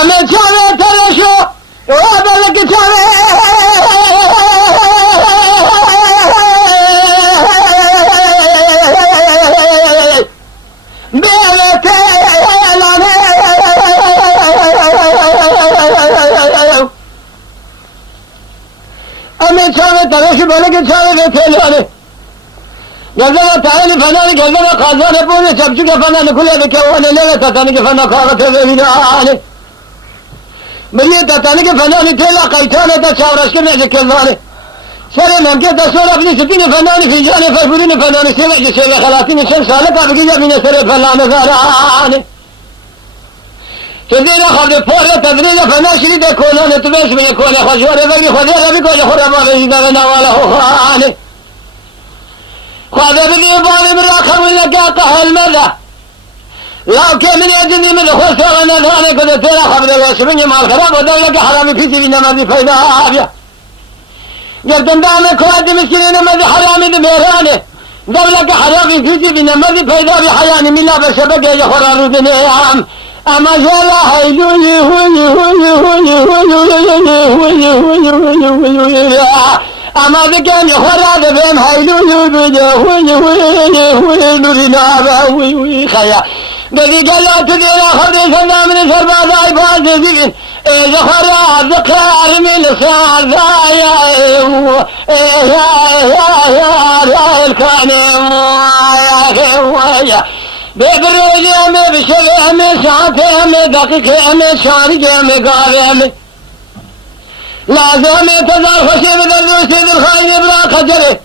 Ama çare telaşo, o belki çare. Belki elane. Ama çare telaşo, belki çare telaşo. Gözleme tayini fenani, gözleme kazanı bunu çapçık efenani kulede kevane leve tatani ki fena kâgate ve vilâni. Biriye tatani ki fenani tela kaytane de çavraşkır nece kezvani. Sere memke de sonra bini sütini fenani fincani feyburini fenani seveci seve halatini sen sâlet abi ki cebine sere felâne zarâni. Kedire khavde pore tadrije fena şiri de kolâne tübeş bine kôle hoşvare vergi hodere bir kôle hurama ve zidâ ve navâle hohâni. خواهد بدی بانی برا خمون لگا قهل مرده لو که من یجنی من خوش و ندانه کده تیرا خبره وشمنی مال خراب و دوله که حرامی پیسی بی نمازی پیدا آبیا گردن دامه کوادی مسکینی نمازی حرامی دی میرانه دوله که حرامی پیسی بی نمازی پیدا بی حیانی میلا بشبکه یخورا رو دنیام اما جالا حیلونی هونی هونی هونی هونی هونی هونی هونی Ama bir gün yukarıda ben hayluyum nuri nâbe kaya. Dedi gel atı dira kavdeşen damını serbazı ayfaz edilin. Yukarı zıkar min sardaya ya elkanem ya. Bebreci eme bir şeve eme saate eme dakika eme şarike eme kahve eme. لازم تزار خوشی بدل دوستی دل خواهی برا خجره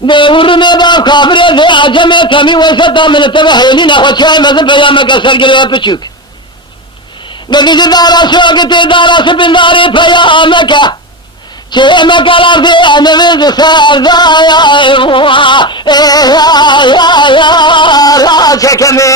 بور میں باپ کافره دے عجم کمی ویسا من تبه حیلی نخوشی مزم پیدا مکسر گره پچوک نبیزی دارا شوکتی دارا سپنداری پیا آمکا چه مکرار دی انویز سردایا را چکمی